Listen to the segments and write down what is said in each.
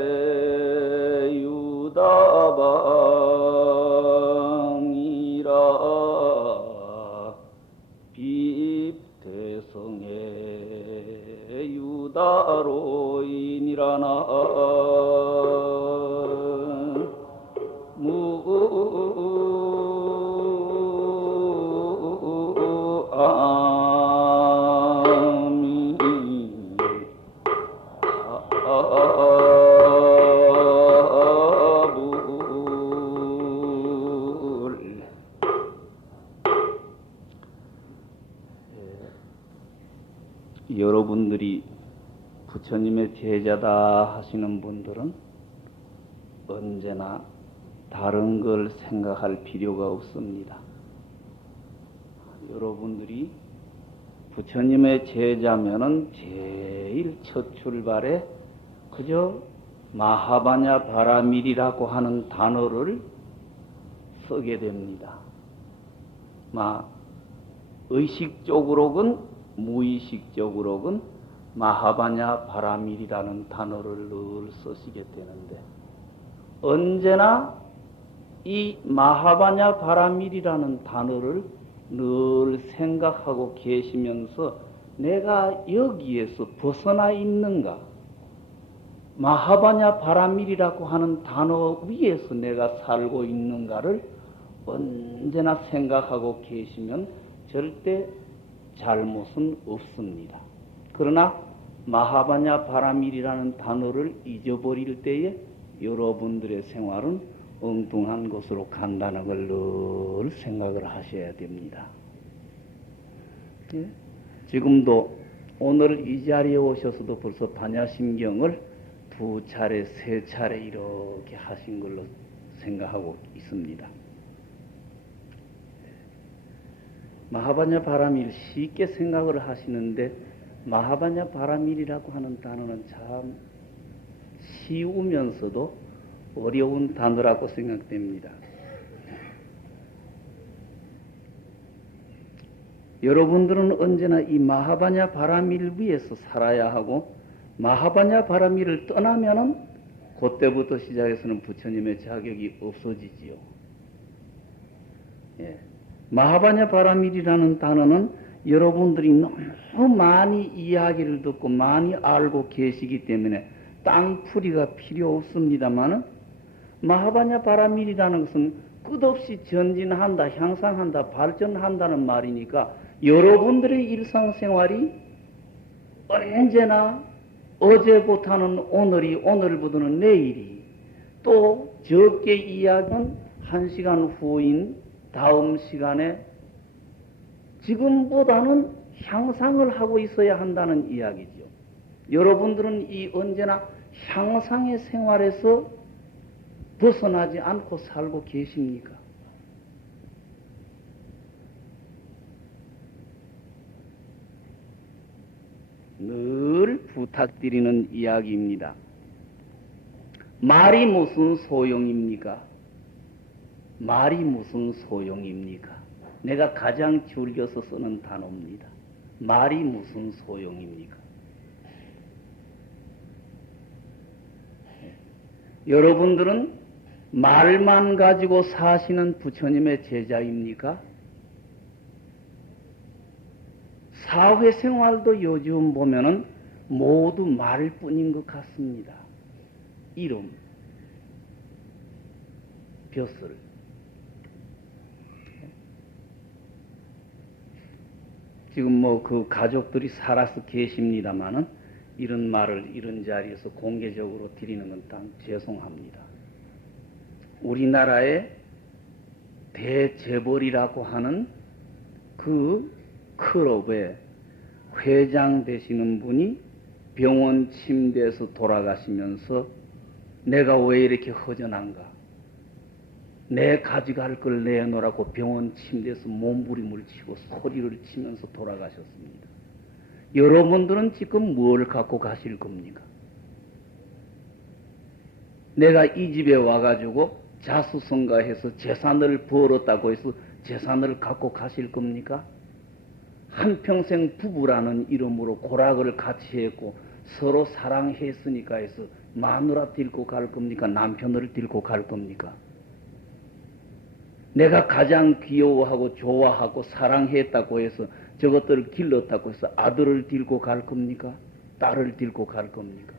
장엄강로의 유다방이라 빕대성의 유다로인이라나 여러분들이 부처님의 제자다 하시는 분들은 언제나 다른 걸 생각할 필요가 없습니다. 여러분들이 부처님의 제자면은 제일 첫 출발에 그저 마하바냐 바라밀이라고 하는 단어를 쓰게 됩니다. 의식적으로건 무의식적으로건 마하바냐 바라밀이라는 단어를 늘 쓰시게 되는데, 언제나 이 마하바냐 바라밀이라는 단어를 늘 생각하고 계시면서 내가 여기에서 벗어나 있는가, 마하바냐 바라밀이라고 하는 단어 위에서 내가 살고 있는가를 언제나 생각하고 계시면 절대 잘못은 없습니다. 그러나 마하바냐 바라밀이라는 단어를 잊어버릴 때에 여러분들의 생활은 엉뚱한 곳으로 간다는 걸 늘 생각을 하셔야 됩니다. 예? 지금도 오늘 이 자리에 오셔서도 벌써 반야심경을 2차례, 3차례 이렇게 하신 걸로 생각하고 있습니다. 마하바냐 바라밀 쉽게 생각을 하시는데, 마하바냐 바라밀이라고 하는 단어는 참 쉬우면서도 어려운 단어라고 생각됩니다. 여러분들은 언제나 이 마하바냐 바라밀 위에서 살아야 하고, 마하바냐 바라밀을 떠나면은 그때부터 시작해서는 부처님의 자격이 없어지지요. 예. 마하바냐 바라밀이라는 단어는 여러분들이 너무 많이 이야기를 듣고 많이 알고 계시기 때문에 땅풀이가 필요 없습니다만은, 마하바냐 바라밀이라는 것은 끝없이 전진한다, 향상한다, 발전한다는 말이니까 여러분들의 일상생활이 언제나 어제부터는 오늘이, 오늘부터는 내일이, 또 적게 이야기는 1시간 후인 다음 시간에 지금보다는 향상을 하고 있어야 한다는 이야기죠. 여러분들은 이 언제나 향상의 생활에서 벗어나지 않고 살고 계십니까? 늘 부탁드리는 이야기입니다. 말이 무슨 소용입니까? 말이 무슨 소용입니까? 내가 가장 즐겨서 쓰는 단어입니다. 말이 무슨 소용입니까? 여러분들은 말만 가지고 사시는 부처님의 제자입니까? 사회생활도 요즘 보면은 모두 말뿐인 것 같습니다. 이름, 벼슬. 지금 뭐 그 가족들이 살아서 계십니다마는 이런 말을 이런 자리에서 공개적으로 드리는 건 단 죄송합니다. 우리나라의 대재벌이라고 하는 그 클럽의 회장 되시는 분이 병원 침대에서 돌아가시면서 내가 왜 이렇게 허전한가? 내 가져갈 걸 내놓으라고 병원 침대에서 몸부림을 치고 소리를 치면서 돌아가셨습니다. 여러분들은 지금 뭘 갖고 가실 겁니까? 내가 이 집에 와가지고 자수성가해서 재산을 벌었다고 해서 재산을 갖고 가실 겁니까? 한평생 부부라는 이름으로 고락을 같이 했고 서로 사랑했으니까 해서 마누라 데리고 갈 겁니까? 남편을 데리고 갈 겁니까? 내가 가장 귀여워하고 좋아하고 사랑했다고 해서 저것들을 길렀다고 해서 아들을 데리고 갈 겁니까? 딸을 데리고 갈 겁니까?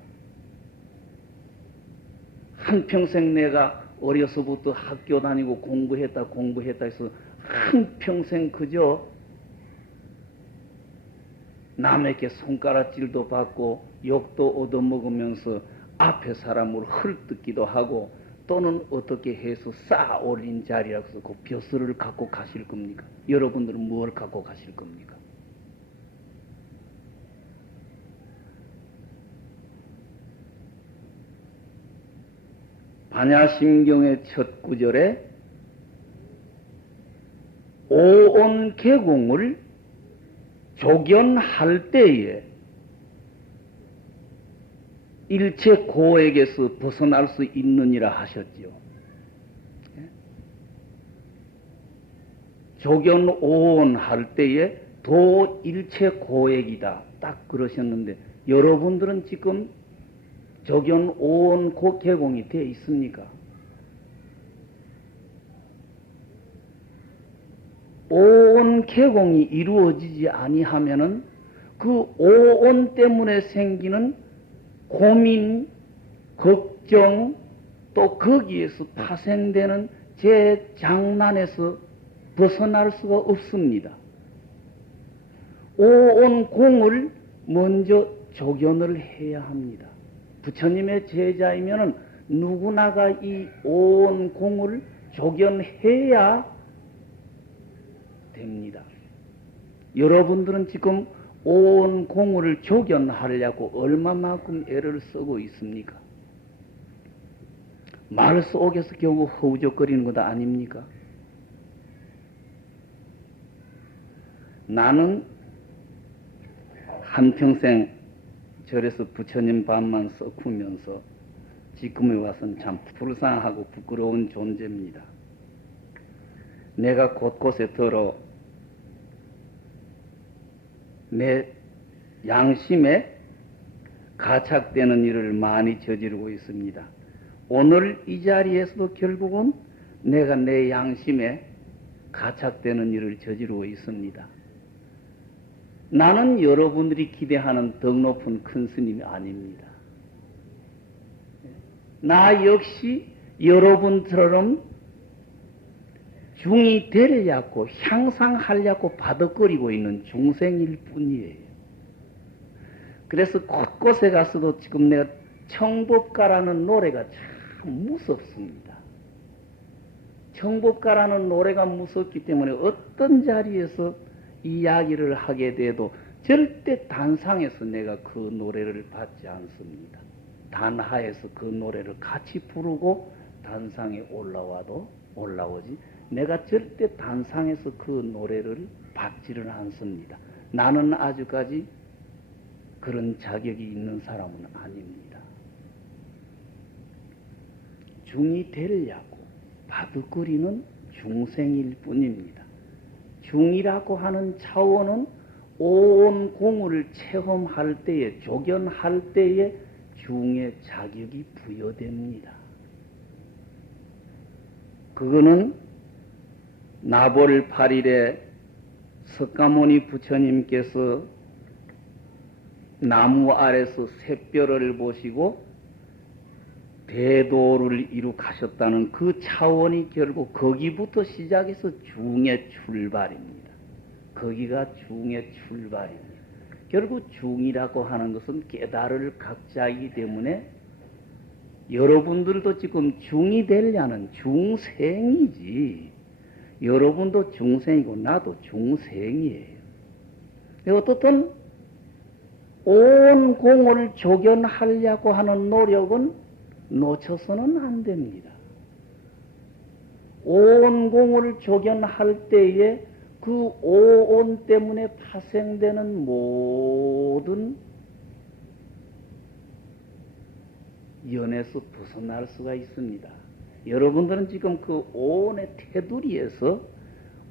한평생 내가 어려서부터 학교 다니고 공부했다 해서 한평생 그저 남에게 손가락질도 받고 욕도 얻어먹으면서 앞에 사람을 헐뜯기도 하고 또는 어떻게 해서 쌓아 올린 자리라서 그 벼슬을 갖고 가실 겁니까? 여러분들은 뭘 갖고 가실 겁니까? 반야심경의 첫 구절에 오온계공을 조견할 때에 일체 고액에서 벗어날 수 있느니라 하셨지요. 조견 오온할 때에 도 일체 고액이다. 딱 그러셨는데 여러분들은 지금 조견 오온 계공이 되어 있습니까? 오온 계공이 이루어지지 아니하면은 그 오온 때문에 생기는 고민, 걱정, 또 거기에서 파생되는 제 장난에서 벗어날 수가 없습니다. 오온 공을 먼저 조견을 해야 합니다. 부처님의 제자이면은 누구나가 이 오온 공을 조견해야 됩니다. 여러분들은 지금 오온 공을 조견하려고 얼마만큼 애를 쓰고 있습니까? 말 속에서 겨우 허우적거리는 것 아닙니까? 나는 한평생 절에서 부처님 밥만 썩으면서 지금에 와서는 참 불쌍하고 부끄러운 존재입니다. 내가 곳곳에 들어 내 양심에 가착되는 일을 많이 저지르고 있습니다. 오늘 이 자리에서도 결국은 내가 내 양심에 가착되는 일을 저지르고 있습니다. 나는 여러분들이 기대하는 덕 높은 큰 스님이 아닙니다. 나 역시 여러분처럼 중이 되려고 향상하려고 바득거리고 있는 중생일 뿐이에요. 그래서 곳곳에 가서도 지금 내가 청법가라는 노래가 참 무섭습니다. 청법가라는 노래가 무섭기 때문에 어떤 자리에서 이야기를 하게 돼도 절대 단상에서 내가 그 노래를 받지 않습니다. 단하에서 그 노래를 같이 부르고 단상에 올라오지 내가 절대 단상에서 그 노래를 받지를 않습니다. 나는 아직까지 그런 자격이 있는 사람은 아닙니다. 중이 되려고 바득거리는 중생일 뿐입니다. 중이라고 하는 차원은 온 공을 체험할 때에, 조견할 때에 중의 자격이 부여됩니다. 그거는 나벌 8일에 석가모니 부처님께서 나무 아래서 샛별을 보시고 대도를 이루 가셨다는 그 차원이 결국 거기부터 시작해서 중의 출발입니다. 거기가 중의 출발입니다. 결국 중이라고 하는 것은 깨달을 각자이기 때문에 여러분들도 지금 중이 되려는 중생이지. 여러분도 중생이고 나도 중생이에요. 어떻든 온 공을 조견하려고 하는 노력은 놓쳐서는 안 됩니다. 온 공을 조견할 때에 그 오온 때문에 파생되는 모든 연에서 벗어날 수가 있습니다. 여러분들은 지금 그 오온의 테두리에서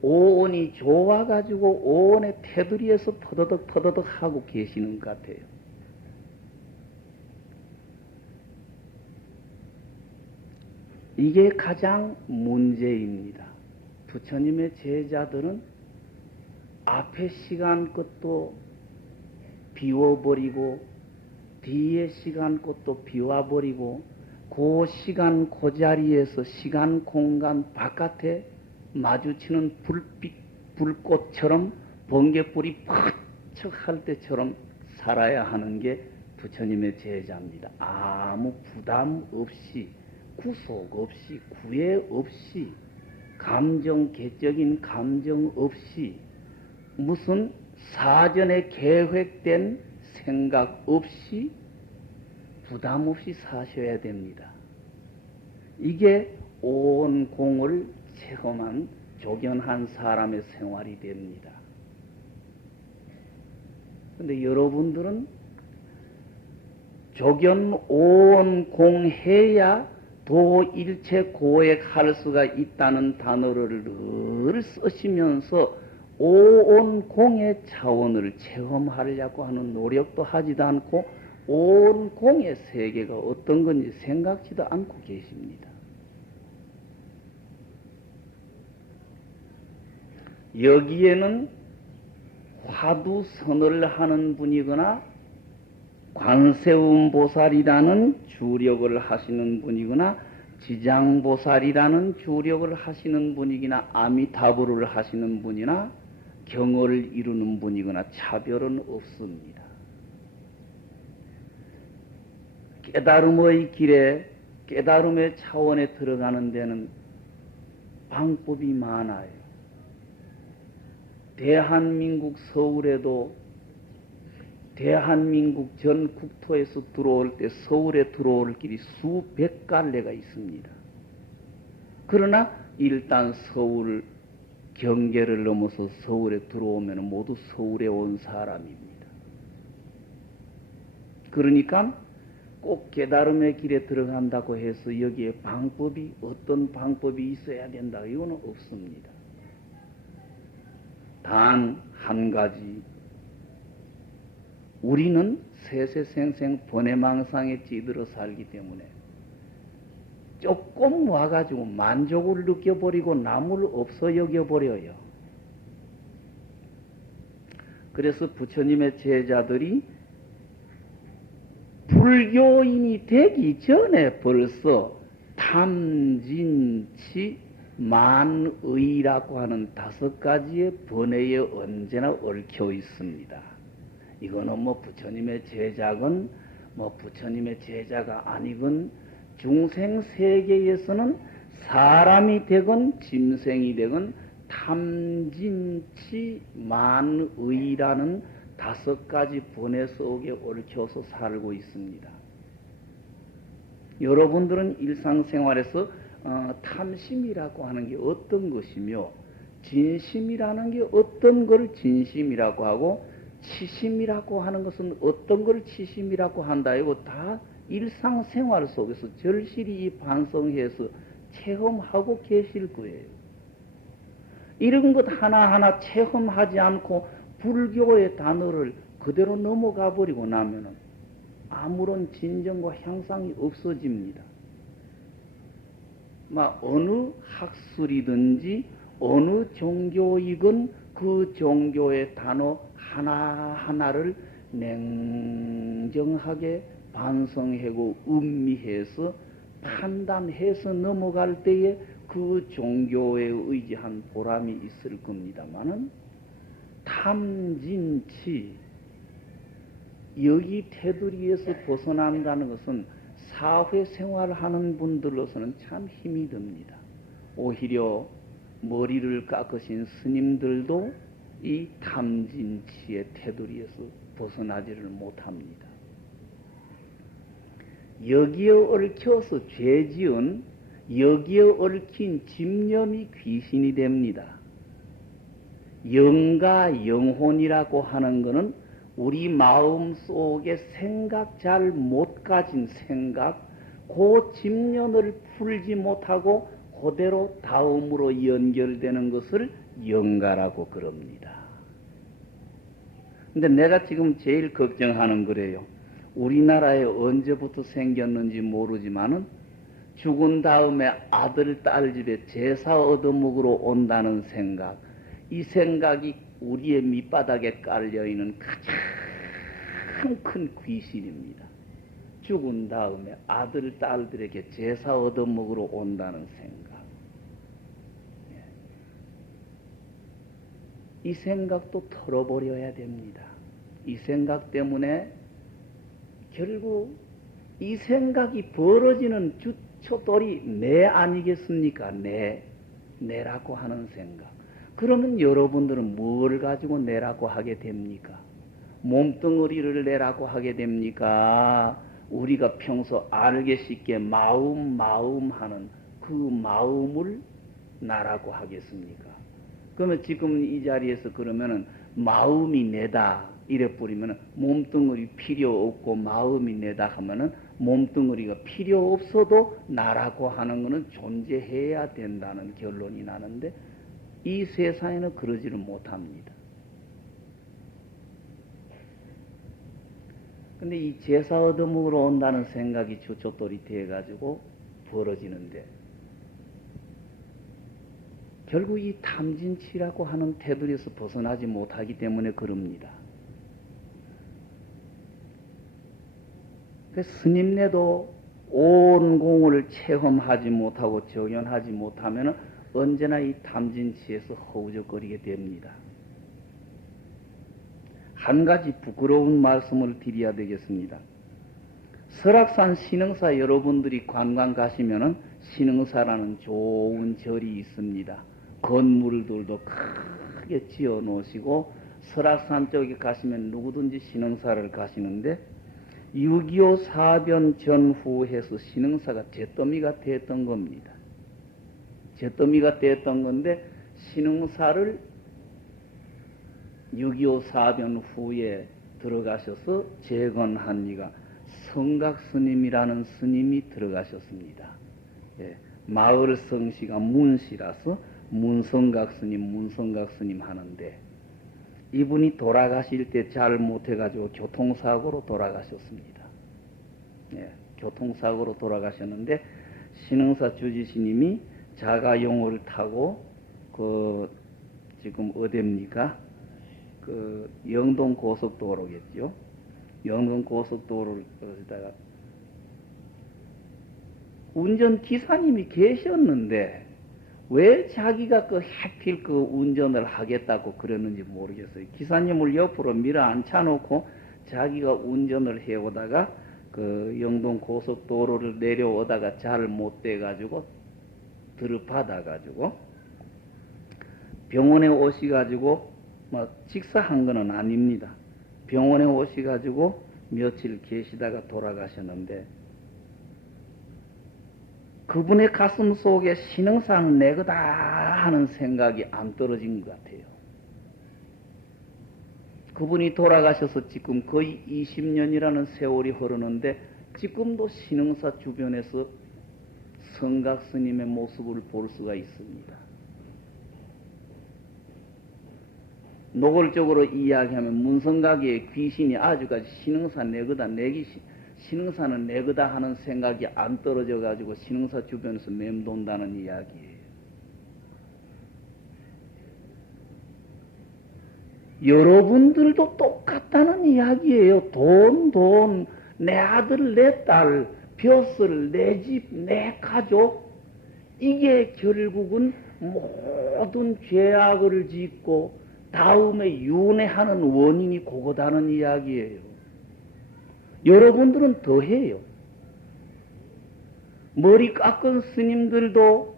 오온이 좋아가지고 오온의 테두리에서 퍼더덕 퍼더덕 하고 계시는 것 같아요. 이게 가장 문제입니다. 부처님의 제자들은 앞에 시간 것도 비워버리고 뒤에 시간 것도 비워버리고 그 시간 그 자리에서 시간 공간 바깥에 마주치는 불빛 불꽃처럼 번개불이 퍽쩍 할 때처럼 살아야 하는 게 부처님의 제자입니다. 아무 부담 없이 구속 없이 구애 없이 감정 개적인 감정 없이 무슨 사전에 계획된 생각 없이 부담 없이 사셔야 됩니다. 이게 온 공을 체험한 조견한 사람의 생활이 됩니다. 그런데 여러분들은 조견 온 공해야 도일체 고액할 수가 있다는 단어를 늘 쓰시면서 온 공의 차원을 체험하려고 하는 노력도 하지도 않고 온 공의 세계가 어떤 건지 생각지도 않고 계십니다. 여기에는 화두선을 하는 분이거나 관세음보살이라는 주력을 하시는 분이거나 지장보살이라는 주력을 하시는 분이거나 아미타불을 하시는 분이나 경을 이루는 분이거나 차별은 없습니다. 깨달음의 길에 깨달음의 차원에 들어가는 데는 방법이 많아요. 대한민국 서울에도 대한민국 전 국토에서 들어올 때 서울에 들어올 길이 수백 갈래가 있습니다. 그러나 일단 서울 경계를 넘어서 서울에 들어오면 모두 서울에 온 사람입니다. 그러니까 꼭 깨달음의 길에 들어간다고 해서 여기에 방법이 어떤 방법이 있어야 된다 이거는 없습니다. 단 한 가지 우리는 세세생생 번외망상에 찌들어 살기 때문에 조금 와가지고 만족을 느껴버리고 남을 없어 여겨버려요. 그래서 부처님의 제자들이 불교인이 되기 전에 벌써 탐진치 만의라고 하는 5가지의 번뇌에 언제나 얽혀 있습니다. 이거는 뭐 부처님의 제자건 뭐 부처님의 제자가 아니건 중생 세계에서는 사람이 되건 짐승이 되건 탐진치 만의라는 5가지 번뇌 속에 얽혀서 살고 있습니다. 여러분들은 일상생활에서 탐심이라고 하는 게 어떤 것이며 진심이라는 게 어떤 걸 진심이라고 하고 치심이라고 하는 것은 어떤 걸 치심이라고 한다. 이거 다 일상생활 속에서 절실히 반성해서 체험하고 계실 거예요. 이런 것 하나하나 체험하지 않고 불교의 단어를 그대로 넘어가 버리고 나면은 아무런 진정과 향상이 없어집니다. 어느 학술이든지 어느 종교이건 그 종교의 단어 하나하나를 냉정하게 반성하고 음미해서 판단해서 넘어갈 때에 그 종교에 의지한 보람이 있을 겁니다만은 탐진치, 여기 테두리에서 벗어난다는 것은 사회생활하는 분들로서는 참 힘이 듭니다. 오히려 머리를 깎으신 스님들도 이 탐진치의 테두리에서 벗어나지를 못합니다. 여기에 얽혀서 죄지은 여기에 얽힌 집념이 귀신이 됩니다. 영가 영혼이라고 하는 것은 우리 마음 속에 생각 잘 못 가진 생각, 그 집념을 풀지 못하고 그대로 다음으로 연결되는 것을 영가라고 그럽니다. 근데 내가 지금 제일 걱정하는 거래요. 우리나라에 언제부터 생겼는지 모르지만은 죽은 다음에 아들, 딸 집에 제사 얻어먹으러 온다는 생각, 이 생각이 우리의 밑바닥에 깔려있는 가장 큰 귀신입니다. 죽은 다음에 아들, 딸들에게 제사 얻어먹으러 온다는 생각. 이 생각도 털어버려야 됩니다. 이 생각 때문에 결국 이 생각이 벌어지는 주초돌이 내 아니겠습니까? 내라고 하는 생각. 그러면 여러분들은 뭘 가지고 내라고 하게 됩니까? 몸뚱어리를 내라고 하게 됩니까? 우리가 평소 알기 쉽게 마음 하는 그 마음을 나라고 하겠습니까? 그러면 지금 이 자리에서 그러면은 마음이 내다 이래 뿌리면은 몸뚱어리 필요 없고 마음이 내다 하면은 몸뚱어리가 필요 없어도 나라고 하는 것은 존재해야 된다는 결론이 나는데 이 세상에는 그러지를 못합니다. 근데 이 제사 얻어먹으러 온다는 생각이 주춧돌이 돼가지고 벌어지는데 결국 이 탐진치라고 하는 테두리에서 벗어나지 못하기 때문에 그럽니다. 스님네도 온 공을 체험하지 못하고 적용하지 못하면 언제나 이 탐진치에서 허우적거리게 됩니다. 한 가지 부끄러운 말씀을 드려야 되겠습니다. 설악산 신흥사 여러분들이 관광 가시면은 신흥사라는 좋은 절이 있습니다. 건물들도 크게 지어 놓으시고 설악산 쪽에 가시면 누구든지 신흥사를 가시는데 6.25 사변 전후해서 신흥사가 잿더미가 됐던 겁니다. 잿더미가 됐던 건데 신흥사를 6.25 사변 후에 들어가셔서 재건한 이가 성각스님이라는 스님이 들어가셨습니다. 예, 마을 성씨가 문씨라서 문성각스님 하는데 이분이 돌아가실 때 잘 못해가지고 교통사고로 돌아가셨습니다. 예, 교통사고로 돌아가셨는데 신흥사 주지스님이 자가용을 타고 지금 어디입니까? 영동 고속도로겠죠. 영동 고속도로를 거기다가 운전기사님이 계셨는데 왜 자기가 하필 운전을 하겠다고 그랬는지 모르겠어요. 기사님을 옆으로 밀어 앉혀놓고 자기가 운전을 해오다가 영동 고속도로를 내려오다가 잘 못 돼가지고 드럽받아가지고 병원에 오셔가지고 직사한 거는 아닙니다. 병원에 오셔가지고 며칠 계시다가 돌아가셨는데 그분의 가슴 속에 신흥사는 내거다 하는 생각이 안 떨어진 것 같아요. 그분이 돌아가셔서 지금 거의 20년이라는 세월이 흐르는데 지금도 신흥사 주변에서 성각스님의 모습을 볼 수가 있습니다. 노골적으로 이야기하면 문성각의 귀신이 아주까지 신흥사 내거다 신흥사는 내거다 하는 생각이 안 떨어져 가지고 신흥사 주변에서 맴돈다는 이야기예요. 여러분들도 똑같다는 이야기예요. 돈, 내 아들, 내 딸, 벼슬, 내 집, 내 가족, 이게 결국은 모든 죄악을 짓고 다음에 윤회하는 원인이 그거다는 이야기예요. 여러분들은 더해요. 머리 깎은 스님들도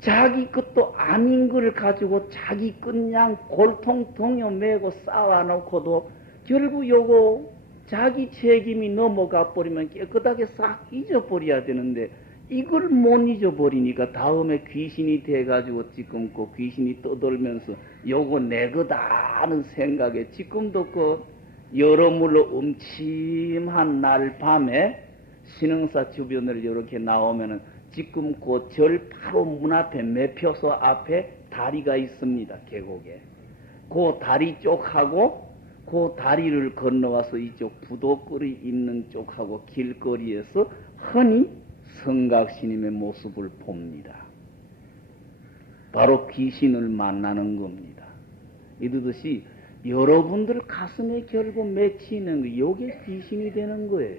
자기 것도 아닌 걸 가지고 자기 끝냥 골통 동요 메고 쌓아놓고도 결국 요거 자기 책임이 넘어가 버리면 깨끗하게 싹 잊어버려야 되는데 이걸 못 잊어버리니까 다음에 귀신이 돼가지고 지금 그 귀신이 떠돌면서 요거 내 거다 하는 생각에 지금도 그 여러물로 음침한 날 밤에 신흥사 주변을 이렇게 나오면은 지금 그 절 바로 문 앞에 매표소 앞에 다리가 있습니다. 계곡에. 그 다리 쪽하고 그 다리를 건너가서 이쪽 부도거리 있는 쪽하고 길거리에서 흔히 성각스님의 모습을 봅니다. 바로 귀신을 만나는 겁니다. 이러듯이 여러분들 가슴에 결국 맺히는 거, 요게 귀신이 되는 거예요.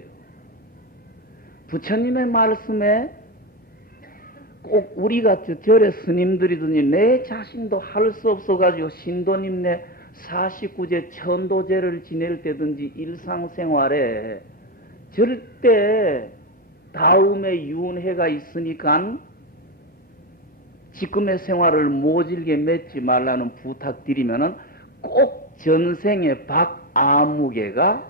부처님의 말씀에 꼭 우리가 절의 스님들이더니 내 자신도 할 수 없어가지고 신도님네 49제 천도제를 지낼 때든지 일상생활에 절대 다음에 윤회가 있으니까 지금의 생활을 모질게 맺지 말라는 부탁드리면은 꼭 전생의 박아무개가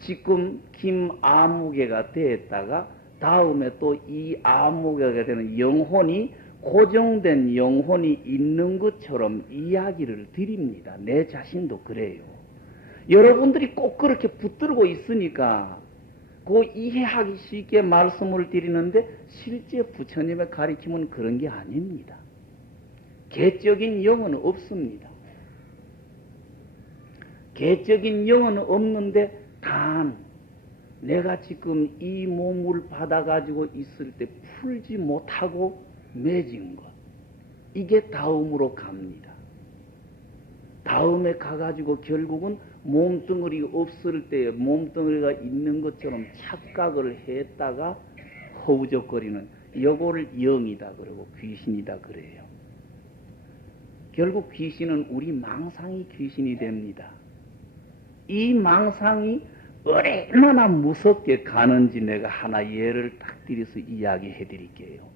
지금 김아무개가 됐다가 다음에 또 이 아무개가 되는 영혼이 고정된 영혼이 있는 것처럼 이야기를 드립니다. 내 자신도 그래요. 여러분들이 꼭 그렇게 붙들고 있으니까 그 이해하기 쉽게 말씀을 드리는데 실제 부처님의 가르침은 그런 게 아닙니다. 개적인 영은 없습니다. 개적인 영은 없는데 단 내가 지금 이 몸을 받아가지고 있을 때 풀지 못하고 맺은 것, 이게 다음으로 갑니다. 다음에 가가지고 결국은 몸뚱어리가 없을 때 몸뚱어리가 있는 것처럼 착각을 했다가 허우적거리는 요거를 영이다 그러고 귀신이다 그래요. 결국 귀신은 우리 망상이 귀신이 됩니다. 이 망상이 얼마나 무섭게 가는지 내가 하나 예를 딱 들여서 이야기해 드릴게요.